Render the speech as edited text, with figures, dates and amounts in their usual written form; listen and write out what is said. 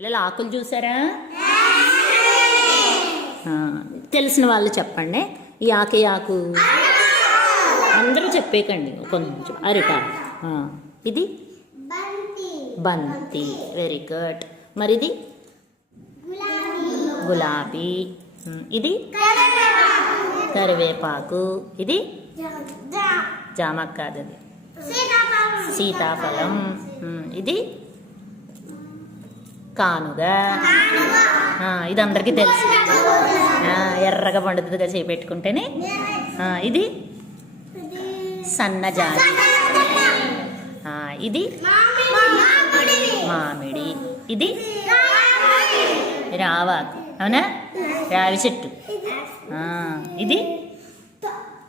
పిల్లలు ఆకులు చూసారా? తెలిసిన వాళ్ళు చెప్పండి. ఈ ఆకు అందరూ చెప్పేకండి, కొంచెం అరిటాకు. ఇది బంతి, వెరీ గుడ్. మరి ఇది గులాబీ, ఇది కరివేపాకు, ఇది జామక్ కాదు, అది సీతాఫలం, ఇది కానుగ. ఇది అందరికీ తెలుసు, ఎర్రగా పండుతుంది కదా చేయి పెట్టుకుంటేనే. ఇది సన్నజాజి, ఇది మామిడి, ఇది రావాకు, అవునా, రావి చెట్టు, ఇది